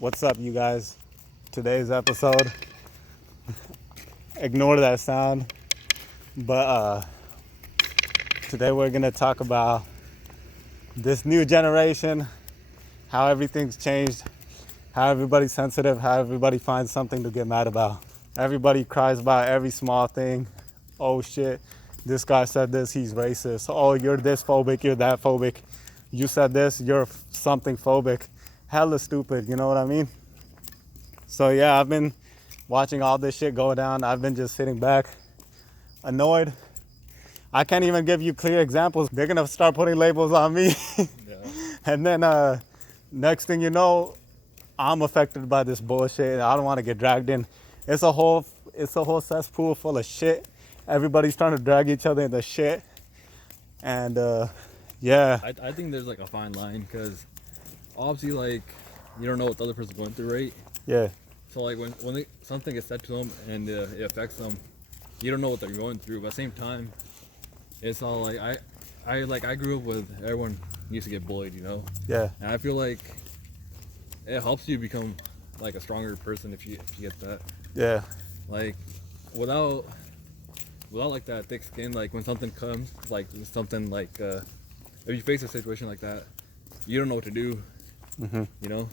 What's up, you guys? Today's episode, ignore that sound, but today we're gonna talk about this new generation, how everything's changed, how everybody's sensitive, how everybody finds something to get mad about. Everybody cries about every small thing. Oh shit, this guy said this, he's racist. Oh, you're this phobic, you're that phobic. You said this, you're something phobic. Hella stupid, you know what I mean? So yeah, I've been watching all this shit go down. I've been just sitting back, annoyed. I can't even give you clear examples. They're gonna start putting labels on me. Yeah. And then next thing you know, I'm affected by this bullshit. I don't want to get dragged in. It's a whole cesspool full of shit. Everybody's trying to drag each other into shit. And yeah. I think there's like a fine line because obviously like you don't know what the other person's going through, right? Yeah. So like when something gets said to them and it affects them, you don't know what they're going through. But at the same time, it's all like I grew up with everyone used to get bullied, you know. Yeah. And I feel like it helps you become like a stronger person if you get that. Yeah. Like without like that thick skin, like when something comes, like something like if you face a situation like that, you don't know what to do. Mm-hmm. You know,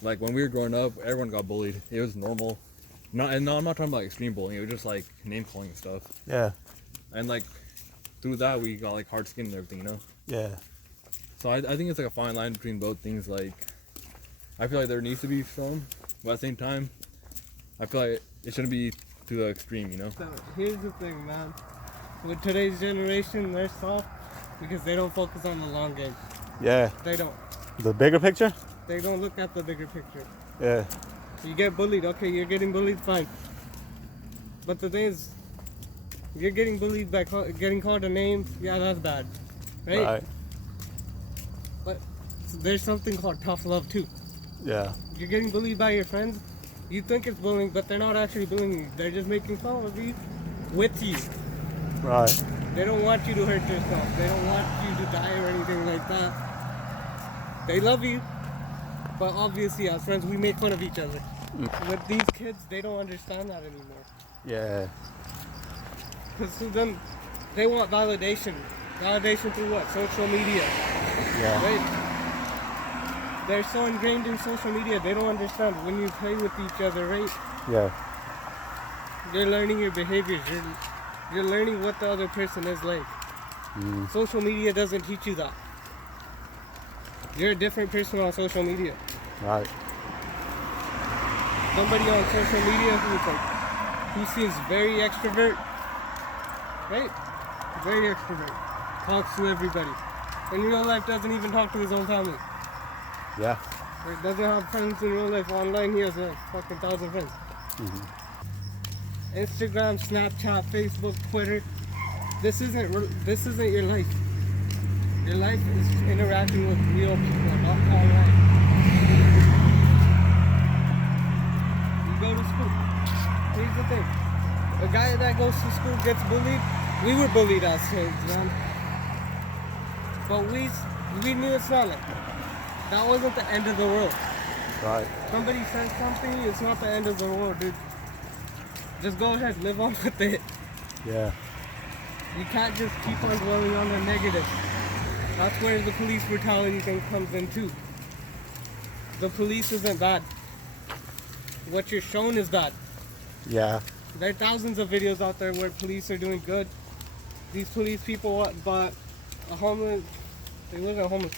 like when we were growing up, everyone got bullied. It was normal. No, I'm not talking about extreme bullying. It was just like name calling and stuff. Yeah. And like through that, we got like hard skin and everything. You know. Yeah. So I think it's like a fine line between both things. Like I feel like there needs to be some, but at the same time, I feel like it shouldn't be to the extreme. You know. So here's the thing, man. With today's generation, they're soft because they don't focus on the long game. Yeah. They don't. The bigger picture? They don't look at the bigger picture. Yeah. You get bullied, okay, you're getting bullied, fine. But the thing is, you're getting bullied by getting called a name, yeah, that's bad. Right? Right. But there's something called tough love too. Yeah. You're getting bullied by your friends, you think it's bullying, but they're not actually bullying you. They're just making fun of you with you. Right. They don't want you to hurt yourself. They don't want you to die or anything like that. They love you, but obviously as friends we make fun of each other. With these kids, they don't understand that anymore. Yeah. Because to them, they want validation. Validation through what? Social media. Yeah. Right? They're so ingrained in social media, they don't understand. When you play with each other, right? Yeah. You're learning your behaviors. You're learning what the other person is like. Social media doesn't teach you that. You're a different person on social media. Right. Somebody on social media who seems very extrovert, right? Very extrovert. Talks to everybody. In real life doesn't even talk to his own family. Yeah. Right? Doesn't have friends in real life. Online he has a fucking 1,000 friends. Instagram, Snapchat, Facebook, Twitter. This isn't your life. Your life is interacting with real people, not online. You go to school. Here's the thing. A guy that goes to school gets bullied. We were bullied as kids, man. But we knew it's not like that. That wasn't the end of the world. Right. Somebody says something, it's not the end of the world, dude. Just go ahead, live on with it. Yeah. You can't just keep on dwelling on the negative. That's where the police brutality thing comes in too. The police isn't bad. What you're shown is bad. Yeah. There are thousands of videos out there where police are doing good. These police people bought a homeless, they live at homeless.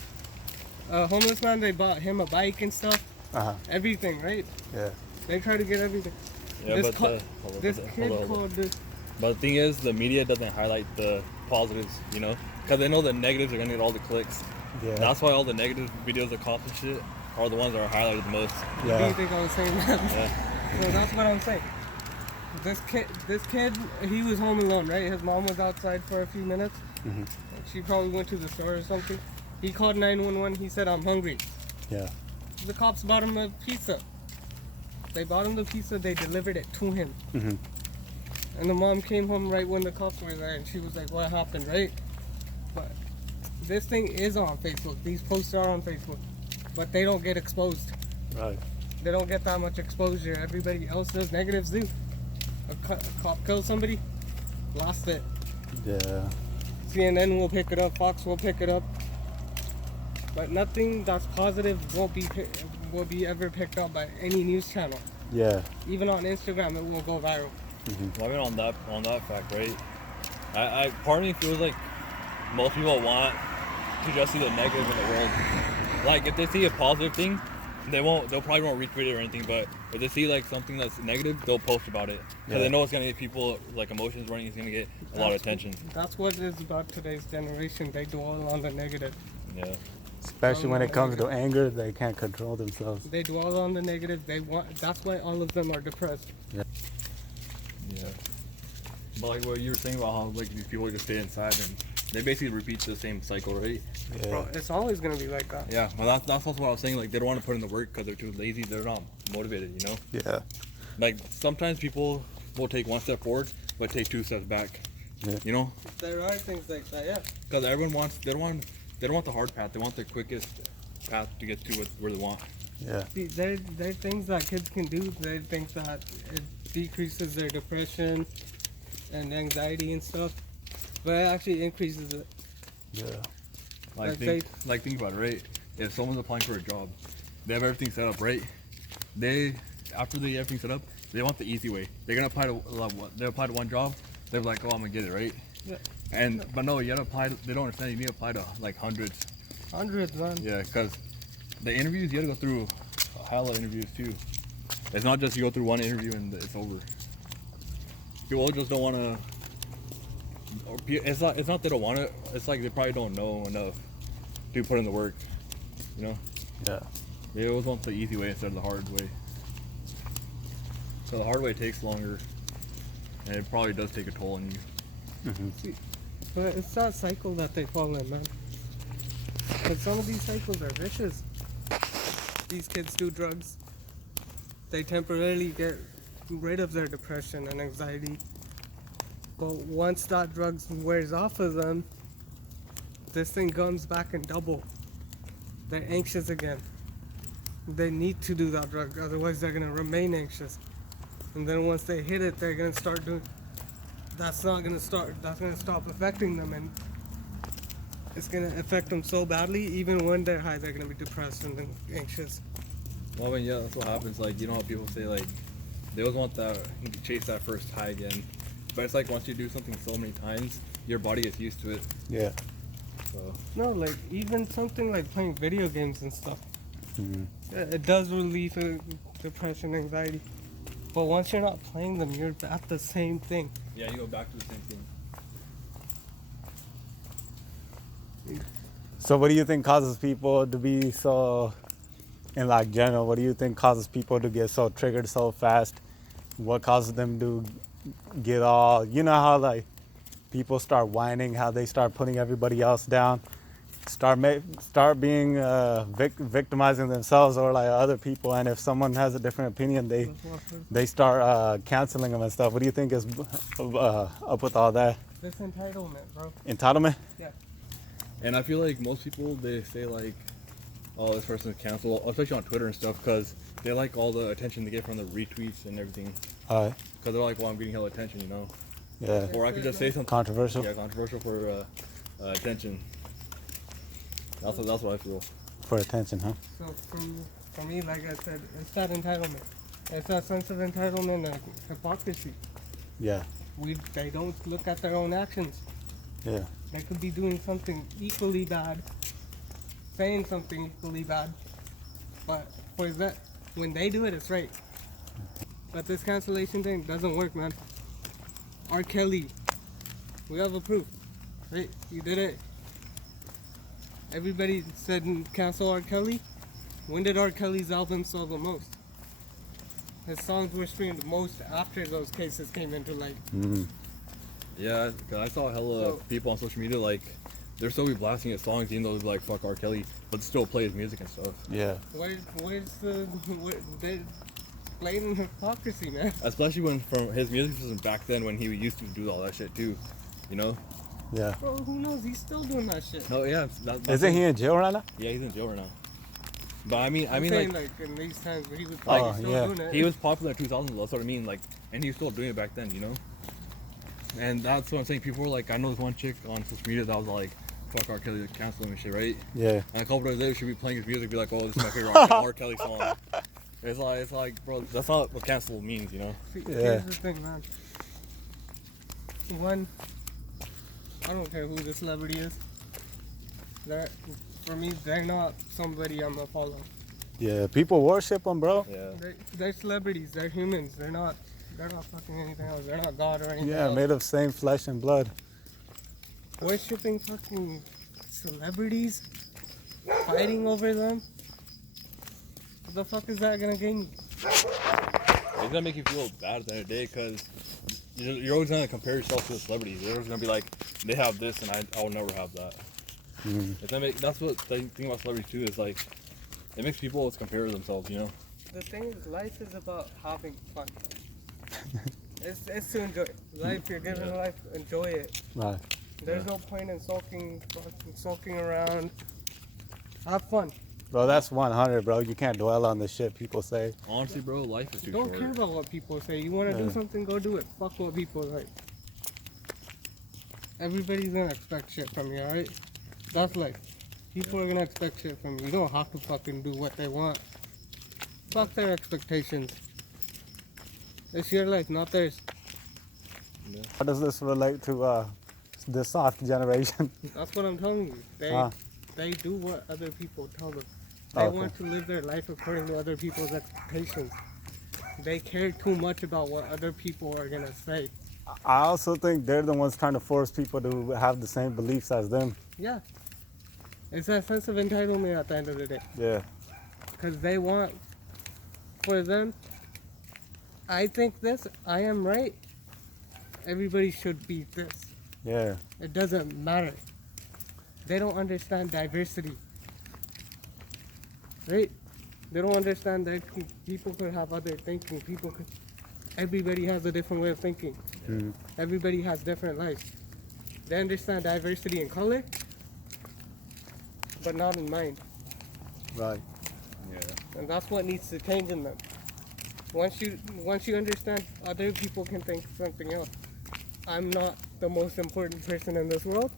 A homeless man, they bought him a bike and stuff. Uh-huh. Everything, right? Yeah. They try to get everything. Yeah, This but co- hold on, This hold on, kid hold on. called this. But the thing is, the media doesn't highlight the positives, you know, because they know the negatives are gonna get all the clicks. Yeah. That's why all the negative videos of cops and shit are the ones that are highlighted the most. What do Yeah. you think I was saying, man? Yeah. So that's what I'm saying. This kid, he was home alone, right? His mom was outside for a few minutes. Mhm. She probably went to the store or something. He called 911. He said, "I'm hungry." Yeah. The cops bought him a pizza. They bought him the pizza. They delivered it to him. Mhm. And the mom came home right when the cops were there, and she was like, "What happened?" Right? But this thing is on Facebook. These posts are on Facebook, but they don't get exposed. Right. They don't get that much exposure. Everybody else does. Negatives do. A cop kills somebody, lost it. Yeah. CNN will pick it up. Fox will pick it up. But nothing that's positive will be ever picked up by any news channel. Yeah. Even on Instagram, it will go viral. Well, I mean, on that fact, right? I part of me feels like most people want to just see the negative in the world. Like if they see a positive thing, they'll probably won't retweet it or anything. But if they see like something that's negative, they'll post about it because they know it's gonna get people like emotions running. It's gonna get a lot of attention. That's what it is about today's generation. They dwell on the negative. Yeah. Especially when it comes to anger, they can't control themselves. They dwell on the negative. They want. That's why all of them are depressed. Yeah. But like what you were saying about how like these people just stay inside and they basically repeat the same cycle, right? Yeah. Bro, it's always gonna be like that. Yeah. Well, that's also what I was saying. Like they don't want to put in the work because they're too lazy. They're not motivated. You know. Yeah. Like sometimes people will take one step forward but take two steps back. Yeah. You know. There are things like that, yeah. Because everyone wants. They don't want the hard path. They want the quickest path to get to where they want. Yeah. See, there are things that kids can do. There are things that it decreases their depression and anxiety and stuff, but it actually increases it. Yeah. Like Like think about it, right? If someone's applying for a job, they have everything set up, right? After they have everything set up, they want the easy way. They're gonna apply to one job. They're like, oh, I'm gonna get it, right? Yeah. But no, you gotta apply. They don't understand. You need to apply to like hundreds. Hundreds, man. Yeah, because the interviews you gotta go through hella interviews too. It's not just you go through one interview and it's over. People just don't want to. It's not they don't want it. It's like they probably don't know enough to put in the work. You know. Yeah. They always want the easy way instead of the hard way. So the hard way takes longer, and it probably does take a toll on you. See, but it's that cycle that they fall in, man. But some of these cycles are vicious. These kids do drugs. They temporarily get rid of their depression and anxiety. But once that drugs wears off of them, this thing comes back in double. They're anxious again. They need to do that drug, otherwise they're gonna remain anxious. And then once they hit it, they're gonna start doing. That's gonna stop affecting them, and it's gonna affect them so badly. Even when they're high, they're gonna be depressed and then anxious. Well, I mean, yeah, that's what happens. Like, you know how people say, like, they always want that, chase that first high again. But it's like once you do something so many times, your body gets used to it. Yeah. So, No, like even something like playing video games and stuff. Mhm. It does relieve depression, anxiety. But once you're not playing them, you're at the same thing. yeah, you go back to the same thing. So what do you think causes people to be so, in like general, what do you think causes people to get so triggered so fast? What causes them to get all, you know how like people start whining, how they start putting everybody else down, start being victimizing themselves or like other people, and if someone has a different opinion, they start canceling them and stuff. What do you think is up with all that? This entitlement, bro. Entitlement? Yeah. And I feel like most people, they say, like, oh, this person's canceled, especially on Twitter and stuff, because they like all the attention they get from the retweets and everything. Because they're like, well, I'm getting hella attention, you know? Yeah. Or I could just say something. Controversial? Yeah, controversial for attention. That's what I feel. For attention, huh? So for me, like I said, it's that entitlement. It's that sense of entitlement and hypocrisy. Yeah. They don't look at their own actions. Yeah. They could be doing something equally bad, saying something equally bad, but for that, when they do it, it's right. But this cancellation thing doesn't work, man. R. Kelly, we have a proof, right? You did it. Everybody said cancel R. Kelly. When did R. Kelly's album sell the most? His songs were streamed the most after those cases came into light. Mm-hmm. Yeah, because I saw hella people on social media, like, they're still be blasting his songs, even though they're like, fuck R. Kelly, but still play his music and stuff. Yeah. Where's the blatant hypocrisy, man? Especially when from his music was back then when he used to do all that shit too, you know? Yeah. Bro, who knows? He's still doing that shit. No, yeah. Isn't he in jail right now? Yeah, he's in jail right now. But I mean I'm saying, like in these times where he was Oh, still yeah. doing it. he was popular in 2000s. That's what I mean. Like, and he was still doing it back then, you know. And that's what I'm saying. People were like, I know this one chick on social media that was like, "Fuck R. Kelly, cancel him and shit," right? Yeah. And a couple days later, she'd be playing his music, be like, "Oh, this is my favorite R. Kelly song." It's like, bro, that's not what cancel means, you know. See, Yeah. here's the thing, man. One, I don't care who the celebrity is. For me, they're not somebody I'm gonna follow. Yeah. People worship them, bro. Yeah. They're celebrities. They're humans. They're not fucking anything else. They're not God or anything Yeah, else. made of same flesh and blood. Worshipping fucking celebrities, fighting over them. What the fuck is that gonna gain you? It's gonna make you feel bad at the end of the day because you're always gonna compare yourself to the celebrities. You're always gonna be like, they have this and I will never have that. Mm. That's what the thing about celebrities too is like, it makes people always compare themselves, you know. The thing is, life is about having fun. It's to enjoy life. You're given Yeah. life, enjoy it. Right. There's no point in sulking around. Have fun. Bro, that's 100, bro. You can't dwell on the shit people say. Honestly, bro, life is too Don't short. care about what people say. You want to Yeah. do something, go do it. Fuck what people say. Everybody's gonna expect shit from you, alright? That's life. People are gonna expect shit from you. You don't have to fucking do what they want. Fuck their expectations. It's your life, not theirs. How does this relate to the soft generation? That's what I'm telling you. They do what other people tell them. They Okay. want to live their life according to other people's expectations. They care too much about what other people are gonna say. I also think they're the ones trying to force people to have the same beliefs as them. Yeah. It's that sense of entitlement at the end of the day. Yeah. Because they want, for them, I think this, I am right. Everybody should be this. Yeah. It doesn't matter. They don't understand diversity. Right? They don't understand that people could have other thinking. Everybody has a different way of thinking. Mm. Everybody has different lives. They understand diversity in color, but not in mind. Right. Yeah. And that's what needs to change in them. Once you understand other people can think something else. I'm not the most important person in this world.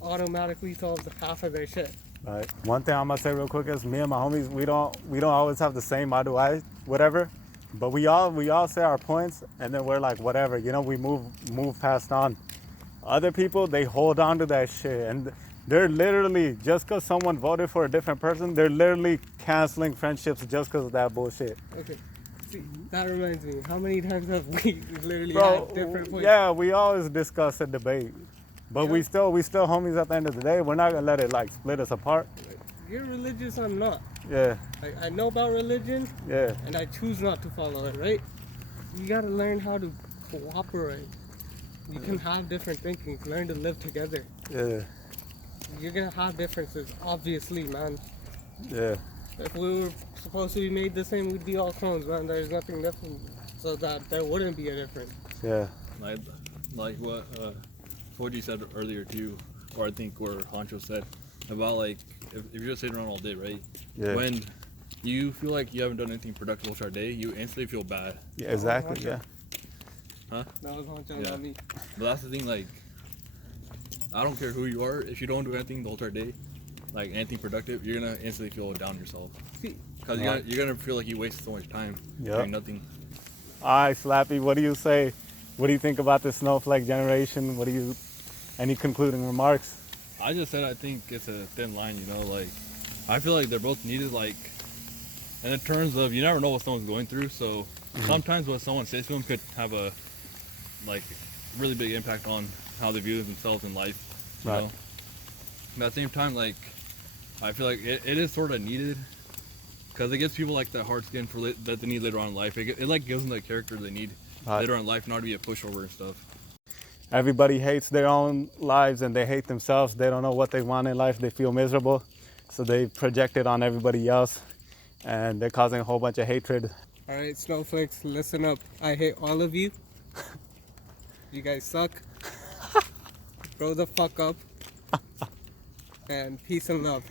Automatically solves half of their shit. Right. One thing I'm gonna say real quick is me and my homies, we don't always have the same eye to eye, whatever. But we all say our points and then we're like whatever, you know, we move past on. Other people, they hold on to that shit and they're literally, just because someone voted for a different person, they're literally canceling friendships just because of that bullshit. Okay. See, that reminds me. How many times have we literally Bro, had different points? yeah, we always discuss and debate. But we still homies at the end of the day. We're not gonna let it like split us apart. You're religious, I'm not. Yeah, I know about religion, yeah, and I choose not to follow it, right? You gotta learn how to cooperate. You can have different thinking, learn to live together. yeah, You're gonna have differences, obviously, man. yeah. If we were supposed to be made the same, we'd be all clones, man. There's nothing different, so that there wouldn't be a difference. Yeah, Like what you said earlier too, or I think where Honcho said about like if you're just sitting around all day, right? yeah, When you feel like you haven't done anything productive for a day, you instantly feel bad. yeah, exactly. Yeah, That was on Yeah. on me. But that's the thing, like, I don't care who you are, if you don't do anything the whole entire day, like anything productive, you're gonna instantly feel down yourself. See, Because you're gonna feel like you wasted so much time Yep. doing nothing. All right, Slappy, what do you say? What do you think about the snowflake generation? Any concluding remarks? I just said I think it's a thin line, you know, like, I feel like they're both needed, like, and in terms of, you never know what someone's going through, so sometimes what someone says to them could have a, like, really big impact on how they view themselves in life, you Right. know? But at the same time, like, I feel like it is sort of needed, because it gives people, like, that hard skin that they need later on in life. It like, gives them the character they need Right. later on in life, not to be a pushover and stuff. Everybody hates their own lives and they hate themselves. They don't know what they want in life. They feel miserable. So they project it on everybody else and they're causing a whole bunch of hatred. all right, snowflakes, listen up. I hate all of you. You guys suck. Grow the fuck up. And peace and love.